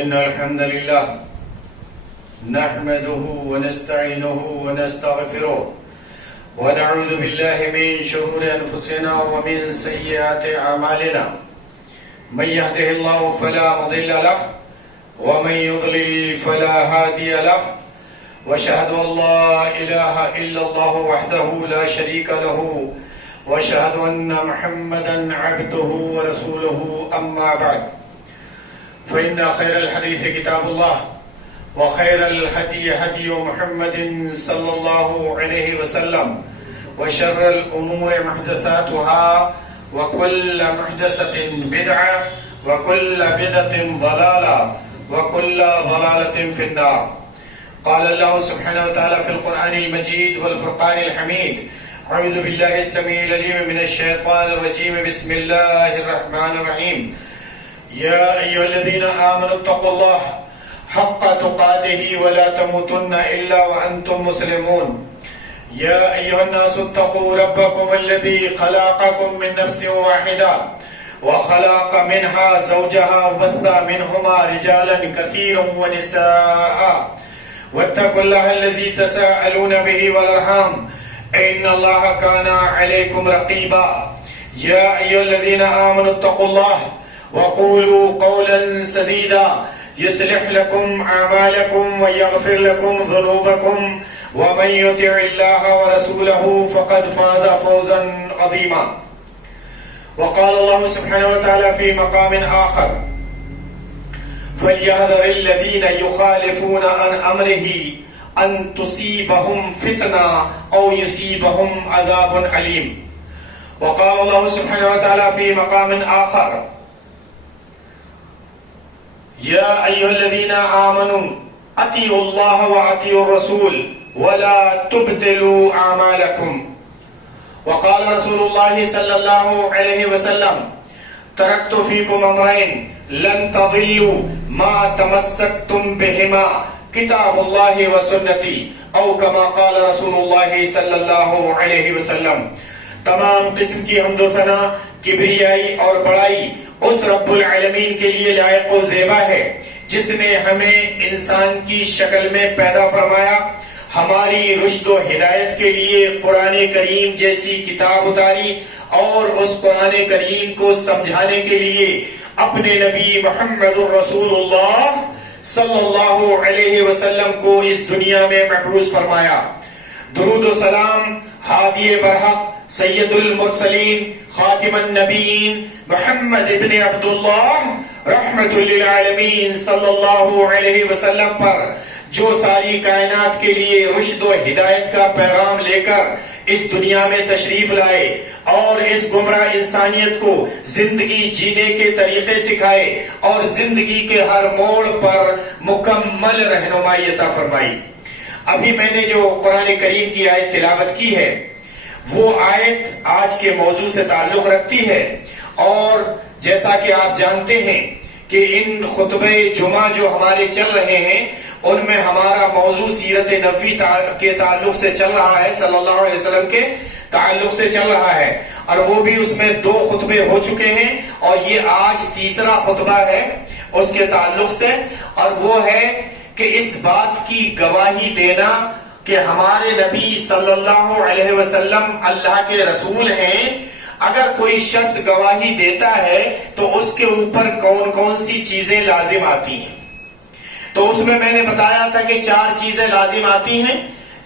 إن الحمد لله نحمده ونستعينه ونستغفره ونعوذ بالله من شرور أنفسنا ومن سيئات أعمالنا. من يهده الله فلا مضل له ومن يضلل فلا هادي له، واشهد ان لا اله الا الله وحده لا شريك له، واشهد ان محمدا عبده ورسوله. اما بعد، فان خير الحديث كتاب الله، وخير الهدي هدي محمد صلى الله عليه وسلم، وشر الامور محدثاتها، وكل محدثة بدعة، وكل بدعة ضلالة، وكل ضلالة في النار. قال الله سبحانه وتعالى في القرآن المجيد والفرقان الحميد: أعوذ بالله السميع العليم من الشيطان الرجيم، بسم الله الرحمن الرحيم. يا أيها الذين آمنوا اتقوا الله حق تقاته ولا تموتن إلا وأنتم مسلمون. يا أيها الناس اتقوا ربكم الذي خلقكم من نفس واحدة وخلق منها زوجها وبث منهما رجالا كثيرا ونساء، واتقوا الله الذي تساءلون به والأرحام إن الله كان عليكم رقيبا. يا أيها الذين آمنوا اتقوا الله وقولوا قولا سديدا يصلح لكم أعمالكم ويغفر لكم ذنوبكم، ومن يطع الله ورسوله فقد فاز فوزا عظيما. وقال الله سبحانه وتعالى في مقام آخر: فليحذر الذين يخالفون عن أمره أن تصيبهم فتنة أو يصيبهم عذاب أليم. وقال الله سبحانه وتعالى في مقام آخر: يا أيها الذين آمنوا أطيعوا الله وأطيعوا الرسول ولا تبطلوا أعمالكم. وقال رسول الله صلى الله عليه وسلم: تركت فيكم أمرين لن تضلوا ما تمسكتم بهما، کتاب اللہ و سنتی، او کما قال رسول اللہ صلی اللہ علیہ وسلم. تمام قسم کی حمد و ثنا، کبریائی اور بڑائی اس رب العالمین کے لیے لائق و زیبا ہے جس نے ہمیں انسان کی شکل میں پیدا فرمایا، ہماری رشد و ہدایت کے لیے قرآن کریم جیسی کتاب اتاری، اور اس قرآن کریم کو سمجھانے کے لیے اپنے نبی محمد الرسول اللہ صلی اللہ علیہ وسلم کو اس دنیا میں مبعوث فرمایا. درود و سلام ہادی برحق سید المرسلین خاتم النبیین محمد ابن عبداللہ رحمت للعالمین صلی اللہ علیہ وسلم پر، جو ساری کائنات کے لیے رشد و ہدایت کا پیغام لے کر اس دنیا میں تشریف لائے اور اس گمراہ انسانیت کو زندگی جینے کے طریقے سکھائے اور زندگی کے ہر موڑ پر مکمل رہنمائی عطا فرمائی. ابھی میں نے جو قرآن کریم کی آیت تلاوت کی ہے، وہ آیت آج کے موضوع سے تعلق رکھتی ہے، اور جیسا کہ آپ جانتے ہیں کہ ان خطبہ جمعہ جو ہمارے چل رہے ہیں ان میں ہمارا موضوع سیرت نبوی کے تعلق سے چل رہا ہے، صلی اللہ علیہ وسلم کے تعلق سے چل رہا ہے، اور وہ بھی اس میں 2 خطبے ہو چکے ہیں، اور یہ آج تیسرا خطبہ ہے اس کے تعلق سے. اور وہ ہے کہ اس بات کی گواہی دینا کہ ہمارے نبی صلی اللہ علیہ وسلم اللہ کے رسول ہیں. اگر کوئی شخص گواہی دیتا ہے تو اس کے اوپر کون کون سی چیزیں لازم آتی ہیں. تو اس میں نے بتایا تھا کہ 4 چیزیں لازم آتی ہیں،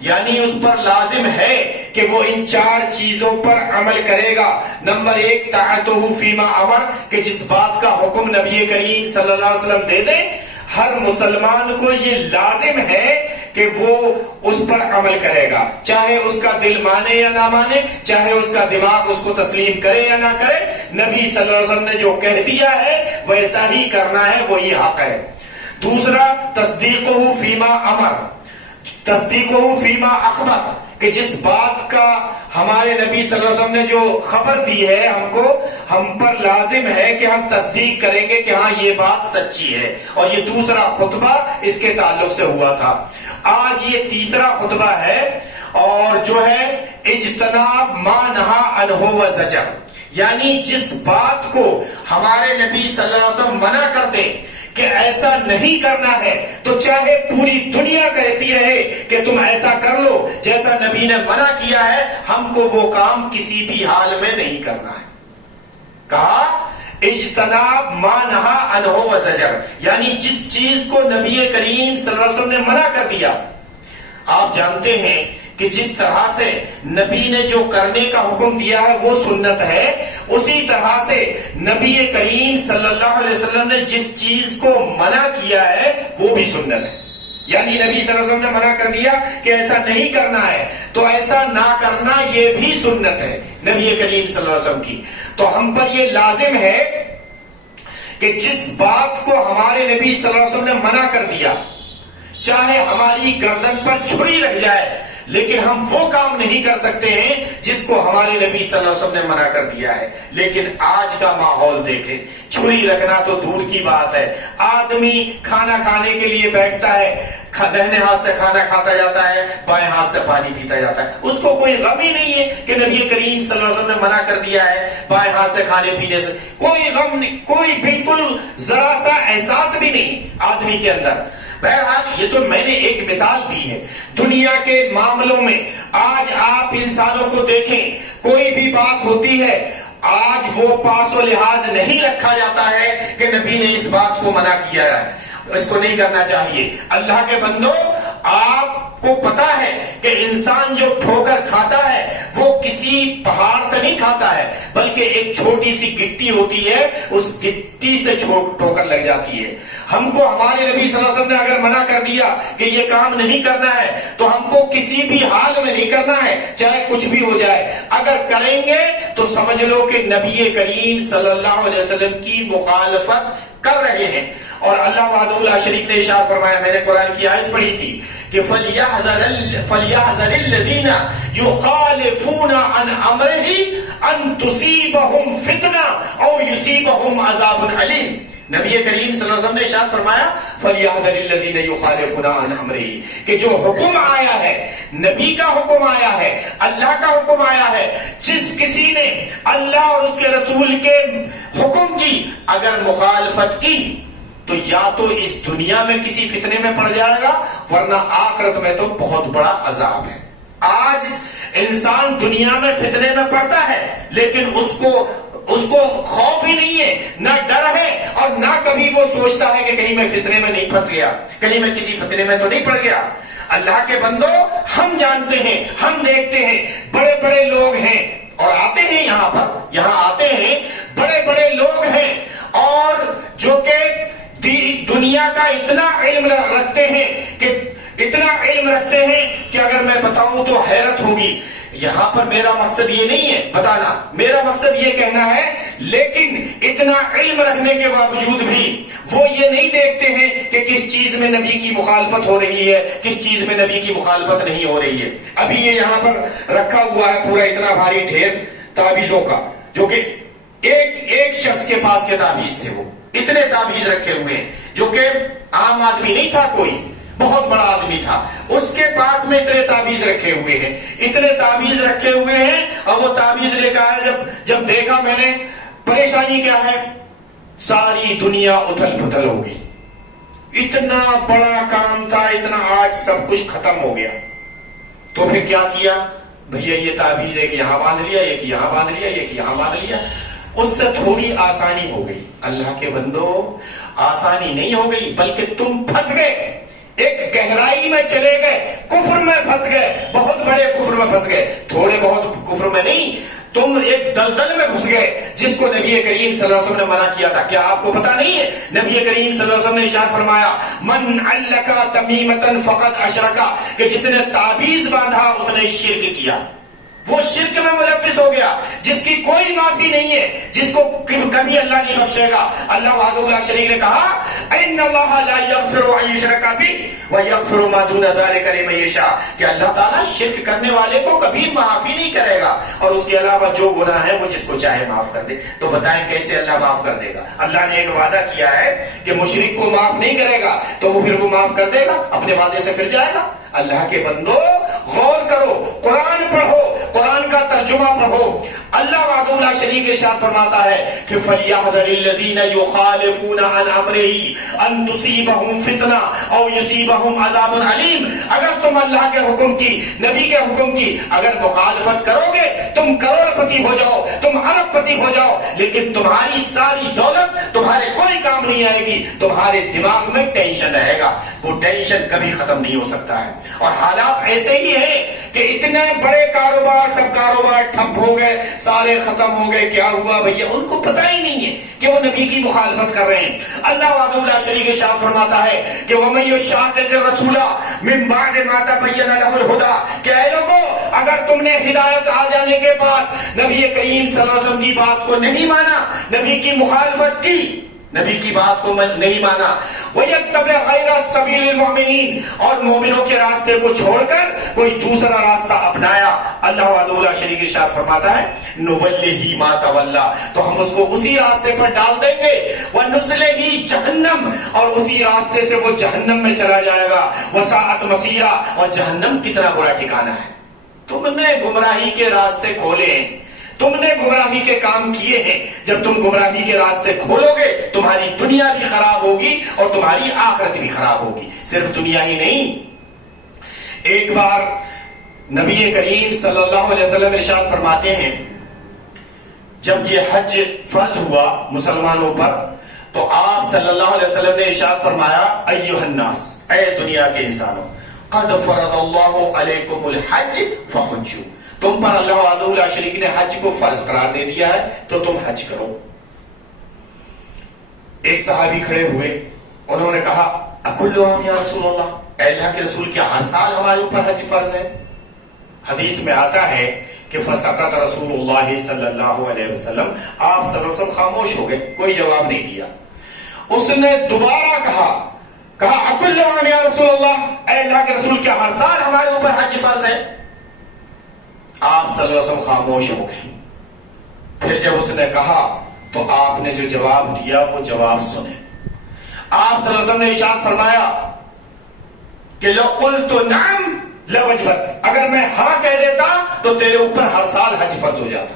یعنی اس پر لازم ہے کہ وہ ان 4 چیزوں پر عمل کرے گا. نمبر 1 طاعتہ فیما امر، کہ جس بات کا حکم نبی کریم صلی اللہ علیہ وسلم دے دیں، ہر مسلمان کو یہ لازم ہے کہ وہ اس پر عمل کرے گا، چاہے اس کا دل مانے یا نہ مانے، چاہے اس کا دماغ اس کو تسلیم کرے یا نہ کرے. نبی صلی اللہ علیہ وسلم نے جو کہہ دیا ہے ویسا ہی کرنا ہے، وہی حق ہے. دوسرا تصدیقہ فیما امر، تصدیقہ فیما اخبر، کہ جس بات کا ہمارے نبی صلی اللہ علیہ وسلم نے جو خبر دی ہے ہم کو، ہم پر لازم ہے کہ ہم تصدیق کریں گے کہ ہاں یہ بات سچی ہے. اور یہ دوسرا خطبہ اس کے تعلق سے ہوا تھا. آج یہ تیسرا خطبہ ہے، اور جو ہے اجتناب ما نہا عنہ و زجر، یعنی جس بات کو ہمارے نبی صلی اللہ علیہ وسلم منع کرتے کہ ایسا نہیں کرنا ہے تو چاہے پوری دنیا کہتی رہے کہ تم ایسا کر لو جیسا نبی نے منع کیا ہے، ہم کو وہ کام کسی بھی حال میں نہیں کرنا ہے. کہا اجتناب ما نہا عنہ وزجر، یعنی جس چیز کو نبی کریم صلی اللہ علیہ وسلم نے منع کر دیا. آپ جانتے ہیں کہ جس طرح سے نبی نے جو کرنے کا حکم دیا ہے وہ سنت ہے، اسی طرح سے نبی کریم صلی اللہ علیہ وسلم نے جس چیز کو منع کیا ہے وہ بھی سنت ہے. یعنی نبی صلی اللہ علیہ وسلم نے منع کر دیا کہ ایسا نہیں کرنا ہے، تو ایسا نہ کرنا یہ بھی سنت ہے نبی کریم صلی اللہ علیہ وسلم کی. تو ہم پر یہ لازم ہے کہ جس بات کو ہمارے نبی صلی اللہ علیہ وسلم نے منع کر دیا، چاہے ہماری گردن پر چھری رکھ جائے، لیکن ہم وہ کام نہیں کر سکتے ہیں جس کو ہمارے نبی صلی اللہ علیہ وسلم نے منع کر دیا ہے. لیکن آج کا ماحول دیکھیں، چھری رکھنا تو دور کی بات ہے. آدمی کھانا کھانے کے لیے بیٹھتا ہے، دہنے ہاتھ سے کھانا کھاتا جاتا ہے، بائیں ہاتھ سے پانی پیتا جاتا ہے. اس کو کوئی غم ہی نہیں ہے کہ نبی کریم صلی اللہ علیہ وسلم نے منع کر دیا ہے بائیں ہاتھ سے کھانے پینے سے. کوئی غم نہیں، کوئی بالکل ذرا سا احساس بھی نہیں آدمی کے اندر. بہرحال یہ تو میں نے ایک مثال دی ہے. دنیا کے معاملوں میں آج آپ انسانوں کو دیکھیں، کوئی بھی بات ہوتی ہے آج وہ پاس و لحاظ نہیں رکھا جاتا ہے کہ نبی نے اس بات کو منع کیا ہے، اس کو نہیں کرنا چاہیے. اللہ کے بندو، آپ کو پتا ہے کہ انسان جو ٹھوکر کھاتا ہے وہ کسی پہاڑ سے نہیں کھاتا ہے، بلکہ ایک چھوٹی سی گٹی ہوتی ہے، اس گٹی سے ٹھوکر لگ جاتی ہے. ہم کو ہمارے نبی صلی اللہ علیہ وسلم نے اگر منع کر دیا کہ یہ کام نہیں کرنا ہے تو ہم کو کسی بھی حال میں نہیں کرنا ہے، چاہے کچھ بھی ہو جائے. اگر کریں گے تو سمجھ لو کہ نبی کریم صلی اللہ علیہ وسلم کی مخالفت کر رہے ہیں. اور اللہ وحدہ لا شریک نے ارشاد فرمایا، میں نے قرآن کی آیت پڑھی تھی کہ فَلْيَحْذَرِ الَّذِينَ يُخَالِفُونَ عَنْ أَمْرِهِ أَن تُصِيبَهُمْ فِتْنَةٌ أَوْ يُصِيبَهُمْ عَذَابٌ أَلِيمٌ. نبی کریم صلی اللہ علیہ وسلم نے ارشاد فرمایا فَلْيَحْذَرِ الَّذِينَ يُخَالِفُونَ عَنْ أَمْرِهِ، کہ جو حکم آیا ہے، نبی کا حکم آیا ہے، اللہ کا حکم آیا ہے، جس کسی نے اللہ اور اس کے رسول کے حکم کی اگر مخالفت کی تو یا تو اس دنیا میں کسی فتنے میں پڑ جائے گا، ورنہ آخرت میں تو بہت بڑا عذاب ہے. آج انسان دنیا میں فتنے میں پڑتا ہے لیکن اس کو خوف ہی نہیں ہے، نہ ڈر ہے، اور نہ کبھی وہ سوچتا ہے کہ کہیں میں فتنے میں نہیں پھنس گیا، کہیں میں کسی فتنے میں تو نہیں پڑ گیا. اللہ کے بندو، ہم جانتے ہیں، ہم دیکھتے ہیں، بڑے بڑے لوگ ہیں اور آتے ہیں یہاں آتے ہیں، بڑے بڑے لوگ ہیں اور جو کہ دنیا کا اتنا علم رکھتے ہیں کہ اگر میں بتاؤں تو حیرت ہوگی. یہاں پر میرا مقصد یہ نہیں ہے بتانا، میرا مقصد یہ کہنا ہے، لیکن اتنا علم رکھنے کے باوجود بھی وہ یہ نہیں دیکھتے ہیں کہ کس چیز میں نبی کی مخالفت ہو رہی ہے، کس چیز میں نبی کی مخالفت نہیں ہو رہی ہے. ابھی یہ یہاں پر رکھا ہوا ہے پورا اتنا بھاری ڈھیر تعویذوں کا، جو کہ ایک شخص کے پاس کے تعویذ تھے. وہ اتنے تعویذ رکھے ہوئے ہیں، جو کہ عام آدمی نہیں تھا، کوئی بہت بڑا آدمی تھا، اس کے پاس میں اتنے تعویذ رکھے ہوئے ہیں، اتنے تعویذ رکھے ہوئے ہیں. اور وہ تعویذ لے کر آیا، جب دیکھا میں نے، پریشانی کیا ہے، ساری دنیا اتھل پھتل ہو گئی. اتنا بڑا کام تھا، اتنا، آج سب کچھ ختم ہو گیا. تو پھر کیا کیا بھیا، یہ تعویذ ایک یہاں باندھ لیا، ایک یہاں باندھ لیا، ایک یہاں باندھ لیا. اس سے تھوڑی آسانی ہو گئی. اللہ کے بندو، آسانی نہیں ہو گئی بلکہ تم پھنس گئے، ایک گہرائی میں چلے گئے، کفر میں پھنس گئے، بہت بڑے کفر میں پھنس گئے. تھوڑے بہت کفر میں نہیں، تم ایک دلدل میں گھس گئے جس کو نبی کریم صلی اللہ علیہ وسلم نے منع کیا تھا. کیا آپ کو پتا نہیں ہے؟ نبی کریم صلی اللہ علیہ وسلم نے ارشاد فرمایا من علق تمیمۃ فقد اشرک، کہ جس نے تعویذ باندھا اس نے شرک کیا، وہ شرک میں ملوث ہو گیا، جس کی کوئی معافی نہیں ہے، جس کو کبھی اللہ نہیں بخشے گا. اللہ وحدہ لا شریک نے کہا ان اللہ لا یغفر ان یشرک بہ ویغفر ما دون ذلک لمن یشاء، کہ اللہ تعالیٰ شرک کرنے والے کو کبھی معافی نہیں کرے گا اور اس کے علاوہ جو گناہ ہے وہ جس کو چاہے معاف کر دے. تو بتائیں کیسے اللہ معاف کر دے گا؟ اللہ نے ایک وعدہ کیا ہے کہ مشرک کو معاف نہیں کرے گا، تو وہ پھر وہ معاف کر دے گا، اپنے وعدے سے پھر جائے گا. اللہ کے بندو، غور کرو، قرآن پڑھو، قرآن کا ترجمہ پڑھو. اللہ وحدہ لا شریک ارشاد فرماتا ہے کہ فَلْيَحْذَرِ الَّذِينَ يُخَالِفُونَ عَنْ أَمْرِهِ أَن تُصِيبَهُمْ فِتْنَةٌ أَوْ يُصِيبَهُمْ عَذَابٌ عَلِيمٌ. اگر تم اللہ کے حکم کی، نبی کے حکم کی اگر مخالفت کرو گے، تم کروڑ پتی ہو جاؤ، تم ارب پتی ہو جاؤ، لیکن تمہاری ساری دولت تمہارے کوئی کام نہیں آئے گی. تمہارے دماغ میں ٹینشن رہے گا، وہ ٹینشن کبھی ختم نہیں ہو سکتا ہے. اور حالات ایسے ہی ہیں کہ اتنے بڑے کاروبار، سب کاروبار ٹھپ ہو گئے، سارے ختم ہو گئے. کیا ہوا بھیا؟ ان کو پتہ ہی نہیں ہے کہ وہ نبی کی مخالفت کر رہے ہیں. اللہ وحدہ لا شریک ارشاد فرماتا ہے کہ وَمَن يُشَاقِقِ الرَّسُولَ مِن بَعْدِ مَا تَبَيَّنَ لَهُ الْهُدَىٰ، کہ اے لوگوں اگر تم نے ہدایت آ جانے کے بعد نبی کریم صلی اللہ علیہ وسلم کی بات کو نہیں مانا، نبی کی مخالفت کی، نبی کی بات کو نہیں مانا، وَيَتَّبِعْ غَيْرَ سَبِيلِ الْمُؤْمِنِينَ، اور مومنوں کے راستے کو چھوڑ کر کوئی دوسرا راستہ اپنایا، اللہ وحدہ لا شریک ارشاد فرماتا ہے نُوَلِّهِ مَا تَوَلَّىٰ، تو ہم اس کو اسی راستے پر ڈال دیں گے، وَنُصْلِهِ جَهَنَّمَ، اور اسی راستے سے وہ جہنم میں چلا جائے گا، وَسَاءَتْ مَصِيرًا، اور جہنم کتنا برا ٹھکانہ ہے. تم نے گمراہی کے راستے کھولے ہیں، تم نے گمراہی کے کام کیے ہیں. جب تم گمراہی کے راستے کھولو گے تمہاری دنیا بھی خراب ہوگی اور تمہاری آخرت بھی خراب ہوگی. صرف دنیا ہی نہیں. ایک بار نبی کریم صلی اللہ علیہ وسلم ارشاد فرماتے ہیں جب یہ حج فرض ہوا مسلمانوں پر تو آپ صلی اللہ علیہ وسلم نے ارشاد فرمایا ایھا الناس، اے دنیا کے انسانوں، قد فرض اللہ علیکم الحج فحجوا، تم پر اللہ وحدہ لا شریک نے حج کو فرض قرار دے دیا ہے تو تم حج کرو. ایک صحابی کھڑے ہوئے، انہوں نے کہا اکل عام یا رسول اللہ، اے اللہ کے رسول کیا ہر سال ہمارے اوپر حج فرض ہے؟ حدیث میں آتا ہے کہ فسکت رسول اللہ صلی اللہ علیہ وسلم، آپ صلی اللہ علیہ وسلم خاموش ہو گئے، کوئی جواب نہیں دیا. اس نے دوبارہ کہا اکل عام یا رسول اللہ، اے اللہ کے رسول کیا ہر سال ہمارے اوپر حج فرض ہے؟ آپ صلی اللہ علیہ وسلم خاموش ہو گئے. پھر جب اس نے کہا تو آپ نے جو جواب دیا وہ جواب سنے. آپ صلی اللہ علیہ وسلم نے ارشاد فرمایا کہ لو قلت نعم لوجبت، اگر میں ہاں کہہ دیتا تو تیرے اوپر ہر سال حج فرض ہو جاتا.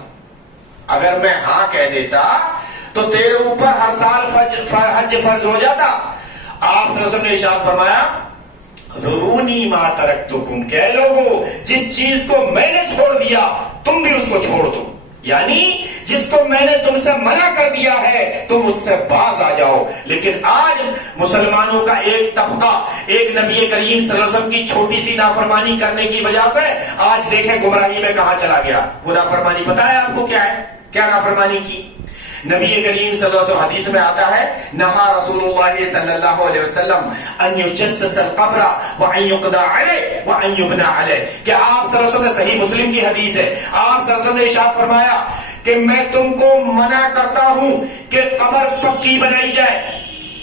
اگر میں ہاں کہہ دیتا تو تیرے اوپر ہر سال حج فرض ہو جاتا. آپ صلی اللہ علیہ وسلم نے ارشاد فرمایا ذرونی ما ترکتکم، کہ اے لوگو جس چیز کو میں نے چھوڑ دیا تم بھی اس کو چھوڑ دو، یعنی جس کو میں نے تم سے منع کر دیا ہے تم اس سے باز آ جاؤ. لیکن آج مسلمانوں کا ایک طبقہ ایک نبی کریم صلی اللہ علیہ وسلم کی چھوٹی سی نافرمانی کرنے کی وجہ سے آج دیکھیں گمراہی میں کہاں چلا گیا. وہ نافرمانی پتہ ہے آپ کو کیا ہے؟ کیا نافرمانی کی؟ نبی کریم صلی اللہ علیہ وسلم حدیث میں آتا ہے نہا رسول اللہ صلی اللہ علیہ وسلم ان یجسس القبر وان یقضى علیہ وان یبنى علیہ، کہ آپ صلی اللہ علیہ وسلم نے، صحیح مسلم کی حدیث ہے، آپ صلی اللہ علیہ وسلم نے ارشاد فرمایا کہ میں تم کو منع کرتا ہوں کہ قبر پکی بنائی جائے،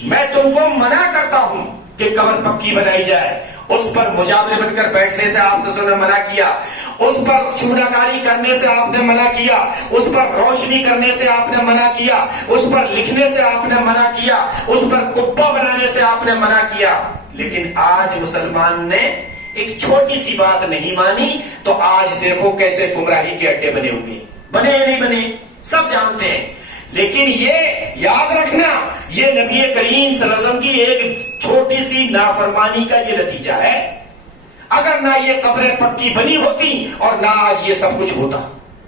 میں تم کو منع کرتا ہوں کہ قبر پکی بنائی جائے. اس پر مجاور بن کر بیٹھنے سے آپ صلی اللہ علیہ وسلم نے منع کیا، اس پر چوڑاکاری کرنے سے آپ نے منع کیا، اس پر روشنی کرنے سے آپ نے منع کیا، اس پر لکھنے سے آپ نے منع کیا، اس پر کپا بنانے سے آپ نے منع کیا. لیکن آج مسلمان نے ایک چھوٹی سی بات نہیں مانی تو آج دیکھو کیسے گمراہی کے اڈے بنے ہوئے. بنے یا نہیں بنے سب جانتے ہیں. لیکن یہ یاد رکھنا یہ نبی کریم صلی اللہ علیہ وسلم کی ایک چھوٹی سی نافرمانی کا یہ نتیجہ ہے. اگر نہ یہ قبریں پکی بنی ہوتی اور نہ آج یہ سب کچھ ہوتا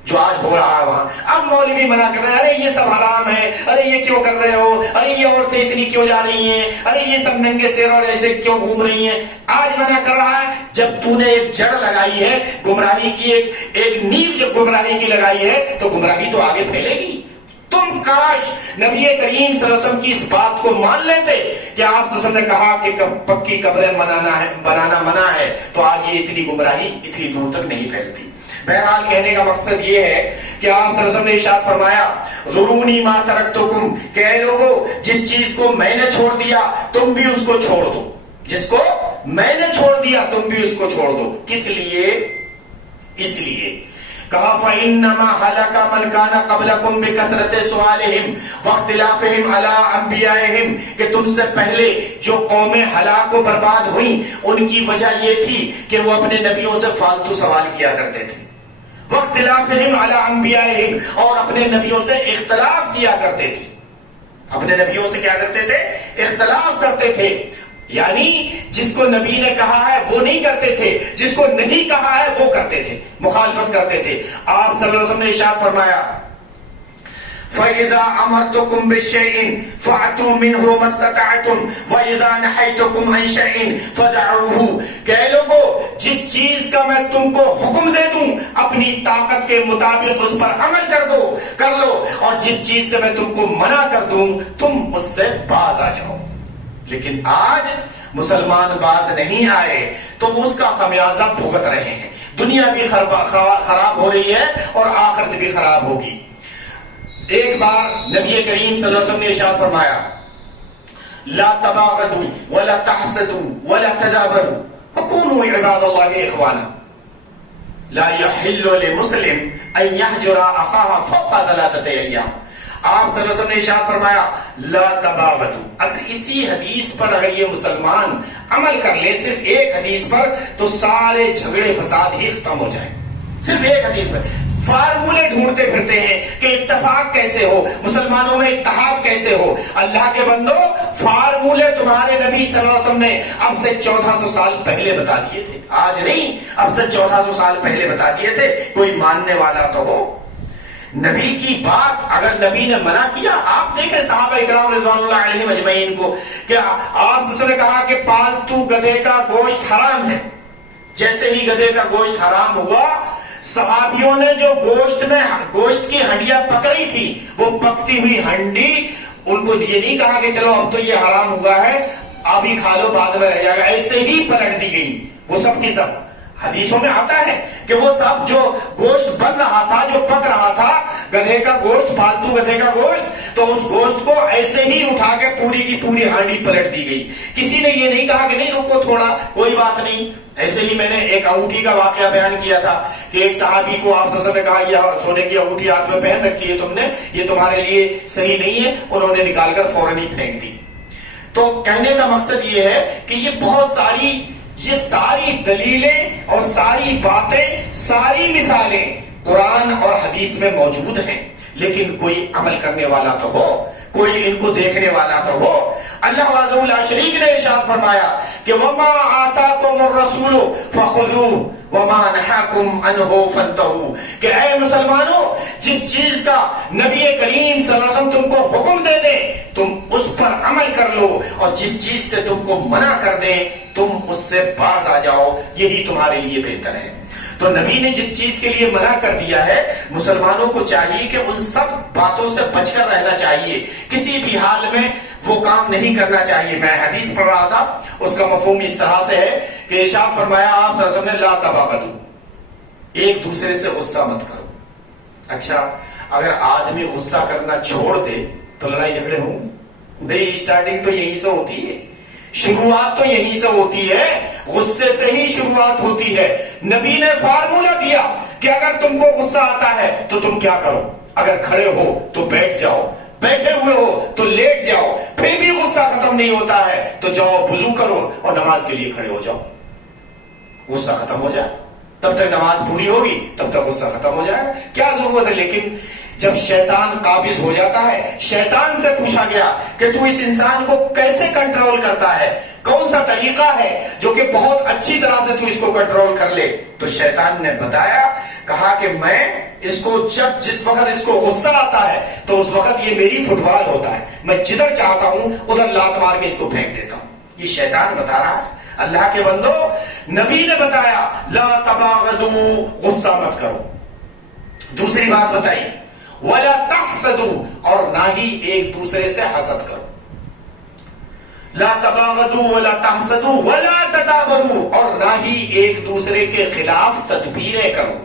جو آج ہو رہا ہے وہاں. اب مولوی منع کر رہے ہیں، ارے یہ سب حرام ہے، ارے یہ کیوں کر رہے ہو، ارے یہ عورتیں اتنی کیوں جا رہی ہیں، ارے یہ سب ننگے سیر اور ایسے کیوں گھوم رہی ہیں. آج منع کر رہا ہے. جب تو نے ایک جڑ لگائی ہے گمراہی کی، ایک نیو جب گمراہی کی لگائی ہے تو گمراہی تو آگے پھیلے گی. تم کاش نبی کریم صلی اللہ علیہ وسلم کی اس بات کو مان لیتے کہ آپ صلی اللہ علیہ وسلم نے کہا کہ پکی قبریں بنانا منع ہے تو آج یہ اتنی گمراہی اتنی دور تک نہیں پھیلتی. بہرحال کہنے کا مقصد یہ ہے کہ آپ صلی اللہ علیہ وسلم نے ارشاد فرمایا ذرونی ما ترکتکم، کہ اے لوگو جس چیز کو میں نے چھوڑ دیا تم بھی اس کو چھوڑ دو، جس کو میں نے چھوڑ دیا تم بھی اس کو چھوڑ دو. کس لیے؟ اس لیے کہا فَإِنَّمَا هَلَكَ مَنْ كَانَ قَبْلَكُمْ بِكَثْرَةِ سُؤَالِهِمْ وَاخْتِلَافِهِمْ عَلَىٰ أَنْبِيَائِهِمْ، کہ تم سے پہلے جو قومیں ہلاک و برباد ہوئیں ان کی وجہ یہ تھی کہ وہ اپنے نبیوں سے فالتو سوال کیا کرتے تھے. واختلافہم علی انبیائہم، اور اپنے نبیوں سے اختلاف کیا کرتے تھے. اپنے نبیوں سے کیا کرتے تھے؟ اختلاف کرتے تھے. یعنی جس کو نبی نے کہا ہے وہ نہیں کرتے تھے، جس کو نہیں کہا ہے وہ کرتے تھے، مخالفت کرتے تھے. آپ صلی اللہ علیہ وسلم نے ارشاد فرمایا فَإِذَا أَمَرْتُكُمْ بِشَيْءٍ فَأْتُوا مِنْهُ مَا اسْتَطَعْتُمْ وَإِذَا نَهَيْتُكُمْ عَنْ شَيْءٍ فَدَعُوهُ، کہ اے لوگو جس چیز کا میں تم کو حکم دے دوں اپنی طاقت کے مطابق اس پر عمل کر لو، اور جس چیز سے میں تم کو منع کر دوں تم اس سے باز آ جاؤ. لیکن آج مسلمان باز نہیں آئے تو اس کا خمیازہ بھگت رہے ہیں. دنیا بھی خراب ہو رہی ہے اور آخرت بھی خراب ہوگی. ایک بار نبی کریم صلی اللہ علیہ وسلم نے ارشاد فرمایا لا تباغضوا ولا تحسدوا ولا تدابروا وكونوا عباد الله اخوانا. لا يحل لمسلم ان يهجر اخاه فوق 3 ايام. آپ صلی اللہ علیہ وسلم نے ارشاد فرمایا لا تباغضوا. اگر اسی حدیث پر اگر یہ مسلمان عمل کر لے، صرف ایک حدیث پر، تو سارے جھگڑے فساد ہی ختم ہو جائیں. صرف ایک حدیث پر. فارمولے ڈھونڈتے پھرتے ہیں کہ اتفاق کیسے ہو، مسلمانوں میں اتحاد کیسے ہو. اللہ کے بندو، فارمولے تمہارے نبی صلی اللہ علیہ وسلم نے اب سے 1400 سال پہلے بتا دیے تھے. آج نہیں، اب سے 1400 سال پہلے بتا دیے تھے. کوئی ماننے والا تو ہو. نبی کی بات اگر نبی نے منع کیا، آپ دیکھیں صحابہ اکرام رضوان اللہ علیہم اجمعین کو، کہ آپ نے کہا کہ پالتو گدھے کا گوشت حرام ہے. جیسے ہی گدھے کا گوشت حرام ہوا، صحابیوں نے جو گوشت کی ہنڈیاں پکڑی تھی، وہ پکتی ہوئی ہنڈی، ان کو یہ نہیں کہا کہ چلو اب تو یہ حرام ہوا ہے اب ہی کھا لو بعد میں رہ جائے گا، ایسے ہی پلٹ دی گئی. وہ سب کی سب حدیثوں میں آتا ہے کہ وہ سب جو گوشت بن رہا تھا، جو پک رہا تھا، گدھے کا گوشت، پالتو گدھے کا گوشت، تو اس گوشت کو ایسے ہی اٹھا کے پوری کی پوری ہانڈی پلٹ دی گئی. کسی نے یہ نہیں کہا کہ نہیں رکو تھوڑا، کوئی بات نہیں. ایسے ہی میں نے ایک انگوٹھی کا واقعہ بیان کیا تھا کہ ایک صحابی کو آپ صلی اللہ علیہ وسلم نے کہا یہ سونے کی انگوٹھی ہاتھ میں پہن رکھی ہے تم نے، یہ تمہارے لیے صحیح نہیں ہے. انہوں نے نکال کر فوراً ہی پھینک دی. تو کہنے کا مقصد یہ ہے کہ یہ ساری دلیلیں اور ساری باتیں، ساری مثالیں قرآن اور حدیث میں موجود ہیں، لیکن کوئی عمل کرنے والا تو ہو، کوئی ان کو دیکھنے والا تو ہو. اللہ وحدہ لا شریک نے ارشاد فرمایا کہ وما آتاکم الرسول فخذوہ وما نہاکم عنہ فانتہوا، کہ اے مسلمانوں جس چیز کا نبی کریم صلی اللہ علیہ وسلم تم کو حکم دے دیں تم اس پر عمل کر لو، اور جس چیز سے تم کو منع کر دیں تم اس سے باز آ جاؤ، یہی تمہارے لیے بہتر ہے. تو نبی نے جس چیز کے لیے منع کر دیا ہے، مسلمانوں کو چاہیے کہ ان سب باتوں سے بچ کر رہنا چاہیے، کسی بھی حال میں وہ کام نہیں کرنا چاہیے. میں حدیث پڑھ رہا تھا، اس کا مفہوم اس طرح سے ہے کہ ارشاد فرمایا آپ صلی اللہ علیہ وسلم نے لا تباغضوا، ایک دوسرے سے غصہ مت کرو. اچھا، اگر آدمی غصہ کرنا چھوڑ دے تو لڑائی جھگڑے ہوں گے؟ نہیں، اسٹارٹنگ تو یہیں سے ہوتی ہے، شروعات تو یہیں سے ہوتی ہے، غصے سے ہی شروعات ہوتی ہے. نبی نے فارمولہ دیا کہ اگر تم کو غصہ آتا ہے تو تم کیا کرو، اگر کھڑے ہو تو بیٹھ جاؤ، بیٹھے ہوئے ہو تو لیٹ جاؤ، پھر بھی غصہ ختم نہیں ہوتا ہے تو جاؤ وضو کرو اور نماز کے لیے کھڑے ہو جاؤ. غصہ ختم ہو جائے، تب تک نماز پوری ہوگی، تب تک غصہ ختم ہو جائے گا. کیا ضرورت ہے؟ لیکن جب شیطان قابض ہو جاتا ہے، شیطان سے پوچھا گیا کہ تو اس انسان کو کیسے کنٹرول کرتا ہے، کون سا طریقہ ہے جو کہ بہت اچھی طرح سے تو اس کو کنٹرول کر لے؟ تو شیطان نے بتایا، کہا کہ میں اس کو جس وقت اس کو غصہ آتا ہے تو اس وقت یہ میری فٹ بال ہوتا ہے، میں جدھر چاہتا ہوں ادھر لات مار کے اس کو پھینک دیتا ہوں. یہ شیطان بتا رہا ہے. اللہ کے بندو، نبی نے بتایا لا تباغضوا، غصہ مت کرو. دوسری بات بتائی ولا تحسدوا، اور نہ ہی ایک دوسرے سے حسد کرو. لا تباغضوا ولا تحسدوا ولا تدابروا، اور نہ ہی ایک دوسرے کے خلاف تدبیریں کرو.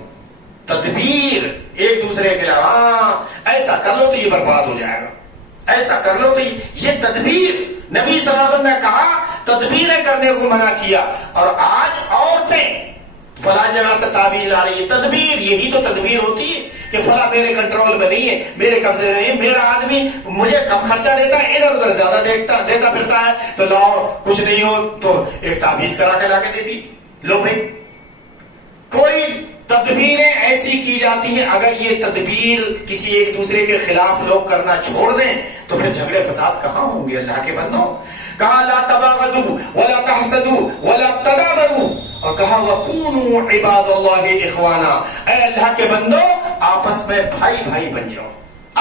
تدبیر ایک دوسرے کے خلاف، ہاں ایسا کر لو تو یہ برباد ہو جائے گا، ایسا کر لو تو یہ تدبیر. نبی صلی اللہ علیہ وسلم نے کہا تدبیریں کرنے کو منع کیا. اور آج عورتیں فلاں جگہ سے تعبیر آ رہی ہے، تدبیر، یہی تو تدبیر ہوتی ہے کہ فلاں میرے کنٹرول میں نہیں ہے، میرے قبضے میں نہیں ہے، میرا آدمی مجھے کم خرچہ دیتا ہے، ادھر ادھر زیادہ دیتا پھرتا ہے، تو لاؤ کچھ نہیں ہو تو ایک تعویذ کرا کے لا کے دے دی، لو بھائی. کوئی تدبیریں ایسی کی جاتی ہیں، اگر یہ تدبیر کسی ایک دوسرے کے خلاف لوگ کرنا چھوڑ دیں تو پھر جھگڑے فساد کہاں ہوں گے اللہ کے بندوں؟ کہا لا تباغضوا ولا تحسدوا ولا تدابروا، اور کہا وکونوا عباد اللہ اخوانا، اے اللہ کے بندو آپس میں بھائی بھائی بن جاؤ،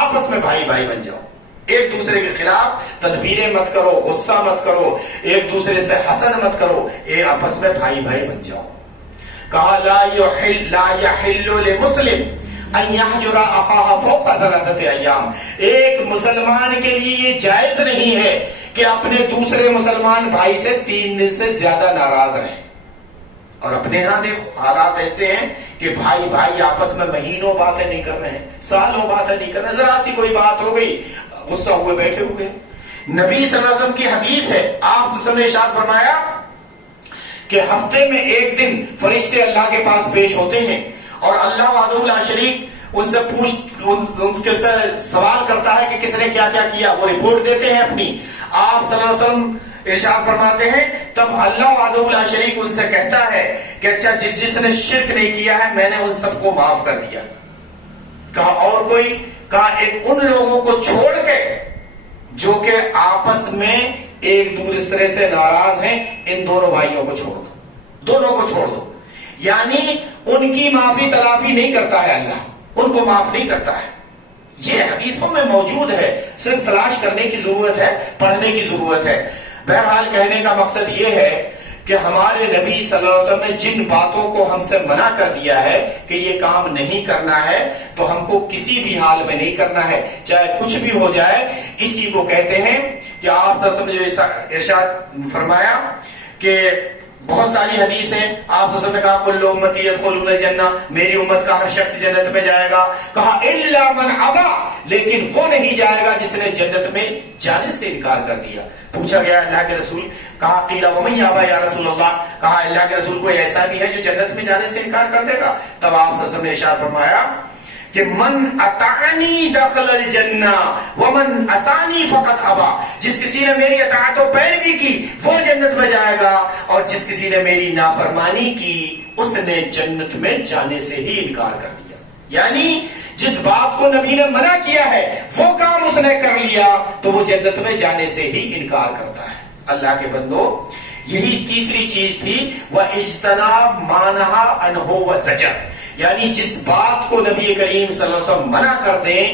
آپس میں بھائی بھائی بن جاؤ، ایک دوسرے کے خلاف تدبیریں مت کرو، غصہ مت کرو، ایک دوسرے سے حسد مت کرو، ایک آپس میں بھائی بھائی بن جاؤ۔ کہا لا یحل لمسلم ان یحجر اخاہ فوق ثلاثۃ ایام، ایک مسلمان کے لیے یہ جائز نہیں ہے کہ اپنے دوسرے مسلمان بھائی سے 3 دن سے زیادہ ناراض رہیں۔ اور اپنے ہاں دیکھو حالات ایسے ہیں کہ بھائی بھائی آپس میں مہینوں باتیں نہیں کر رہے ہیں، سالوں باتیں نہیں کر رہے ہیں، ذرا سی کوئی بات ہو گئی غصہ ہوئے بیٹھے ہوئے۔ نبی صلی اللہ علیہ وسلم کی حدیث ہے، آپ صلی اللہ علیہ وسلم نے ارشاد فرمایا کہ ہفتے میں ایک دن فرشتے اللہ کے پاس پیش ہوتے ہیں اور اللہ وحدہ لا شریک ان سے ان کے سے سوال کرتا ہے کہ کس نے کیا کیا کیا، وہ رپورٹ دیتے ہیں اپنی۔ آپ صلی اللہ علیہ وسلم ارشاد فرماتے ہیں تب اللہ وحدہ لا شریک ان سے کہتا ہے کہ اچھا جس نے شرک نہیں کیا ہے میں نے ان سب کو معاف کر دیا۔ کہا اور کوئی؟ کہا ایک ان لوگوں کو چھوڑ کے جو کہ آپس میں ایک دوسرے سے ناراض ہیں، ان دونوں بھائیوں کو چھوڑ دو، دونوں کو چھوڑ دو، یعنی ان کی معافی تلافی نہیں کرتا ہے اللہ، ان کو معاف نہیں کرتا ہے۔ یہ حدیثوں میں موجود ہے، صرف تلاش کرنے کی ضرورت ہے، پڑھنے کی ضرورت ہے۔ بہرحال کہنے کا مقصد یہ ہے کہ ہمارے نبی صلی اللہ علیہ وسلم نے جن باتوں کو ہم سے منع کر دیا ہے کہ یہ کام نہیں کرنا ہے تو ہم کو کسی بھی حال میں نہیں کرنا ہے، چاہے کچھ بھی ہو جائے۔ اسی کو کہتے ہیں کہ آپ صلی اللہ علیہ وسلم نے جو ارشاد فرمایا کہ بہت ساری حدیث ہیں، آپ صلی اللہ علیہ وسلم نے کہا کل امتی یدخلون الجنہ، میری امت کا ہر شخص جنت میں جائے گا۔ کہا الا من ابا، لیکن وہ نہیں جائے گا جس نے جنت میں جانے سے انکار کر دیا۔ پوچھا گیا اللہ کے رسول، کہا قیل ومن یابا یا رسول اللہ، کہا اللہ کے رسول کوئی ایسا بھی ہے جو جنت میں جانے سے انکار کر دے گا؟ تب آپ صلی اللہ علیہ وسلم نے ارشاد فرمایا کہ من اطاعنی دخل الجنہ ومن عصانی فقط ابا، جس کسی نے میری اطاعت و پیروی کی وہ جنت میں جائے گا، اور جس کسی نے میری نافرمانی کی اس نے جنت میں جانے سے ہی انکار کر دیا۔ یعنی جس بات کو نبی نے منع کیا ہے وہ کام اس نے کر لیا تو وہ جنت میں جانے سے ہی انکار کرتا ہے۔ اللہ کے بندو یہی تیسری چیز تھی، وَاجْتَنَابَ مَا نَهَىٰ عَنْهُ وَزَجَرَ، یعنی جس بات کو نبی کریم صلی اللہ علیہ وسلم منع کر دیں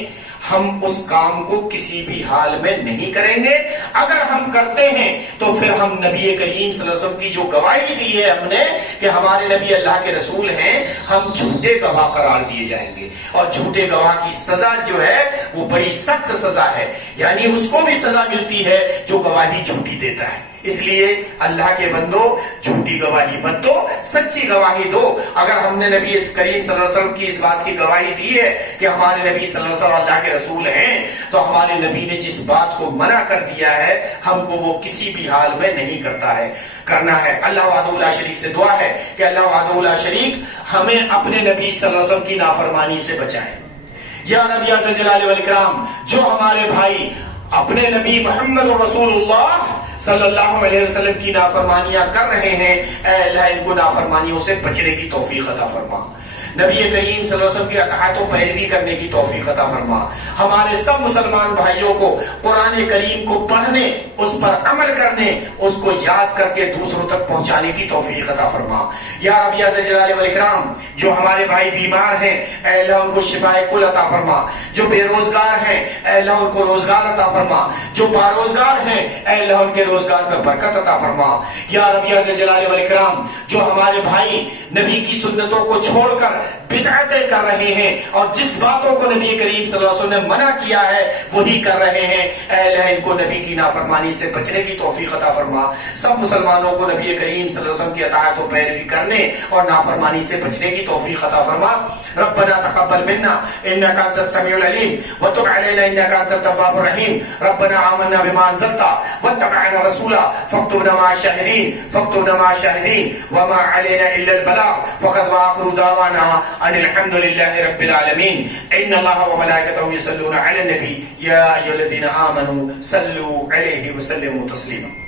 ہم اس کام کو کسی بھی حال میں نہیں کریں گے۔ اگر ہم کرتے ہیں تو پھر ہم نبی کریم صلی اللہ علیہ وسلم کی جو گواہی دی ہے ہم نے کہ ہمارے نبی اللہ کے رسول ہیں، ہم جھوٹے گواہ قرار دیے جائیں گے، اور جھوٹے گواہ کی سزا جو ہے وہ بڑی سخت سزا ہے، یعنی اس کو بھی سزا ملتی ہے جو گواہی جھوٹی دیتا ہے۔ اس لیے اللہ کے بندو جھوٹی گواہی مت دو، سچی گواہی دو۔ اگر ہم نے نبی کریم صلی اللہ علیہ وسلم کی اس بات کی گواہی دی ہے کہ ہمارے نبی صلی اللہ علیہ وسلم اللہ کے رسول ہیں، تو ہمارے نبی نے جس بات کو منع کر دیا ہے ہم کو وہ کسی بھی حال میں نہیں کرنا ہے۔ اللہ وحدہ لا شریک سے دعا ہے کہ اللہ وحدہ لا شریک ہمیں اپنے نبی صلی اللہ علیہ وسلم کی نافرمانی سے بچائے۔ یا رب یا ذل جلال والاکرام، جو ہمارے بھائی اپنے نبی محمد رسول اللہ صلی اللہ علیہ وسلم کی نافرمانیاں کر رہے ہیں، اے اللہ ان کو نافرمانیوں سے بچنے کی توفیق عطا فرما۔ نبی کریم صلی اللہ علیہ وسلم کی اطاعت و پیروی کرنے کی توفیق عطا فرما۔ ہمارے سب مسلمان بھائیوں کو قرآن کریم کو پڑھنے، اس پر عمل کرنے، اس کو یاد کر کے دوسروں تک پہنچانے کی توفیق عطا فرما۔ یا رب یا ذل جلال والاکرام، جو ہمارے بھائی بیمار ہیں اے اللہ ان کو شفاء کل عطا فرما، جو بے روزگار ہیں اے اللہ ان کو روزگار عطا فرما، جو باروزگار ہیں اے اللہ ان کے روزگار میں برکت عطا فرما۔ یا رب یا ذل جلال والاکرام، جو ہمارے بھائی نبی کی سنتوں کو چھوڑ کر بدعتیں کر رہے ہیں اور جس باتوں کو نبی کریم صلی اللہ علیہ وسلم نے منع کیا ہے وہی کر رہے ہیں، اے اللہ ان کو نبی کی نافرمانی سے بچنے کی توفیق عطا فرما۔ سب مسلمانوں کو نبی کریم صلی اللہ علیہ وسلم کی اطاعت و پیروی کرنے اور نافرمانی سے بچنے کی توفیق عطا فرما۔ ربنا تقبل منا انك انت السميع العليم وتب علينا انك انت التواب الرحيم۔ ربنا آمنا بما انزلت واتبعنا رسولا فاكتبنا مع الشاهدين وما علينا الا البلاغ فقد واخر دعوانا ان الحمد لله رب العالمين۔ ان الله وملائكته يصلون على النبي يا ايها الذين امنوا صلوا عليه وسلموا تسليما۔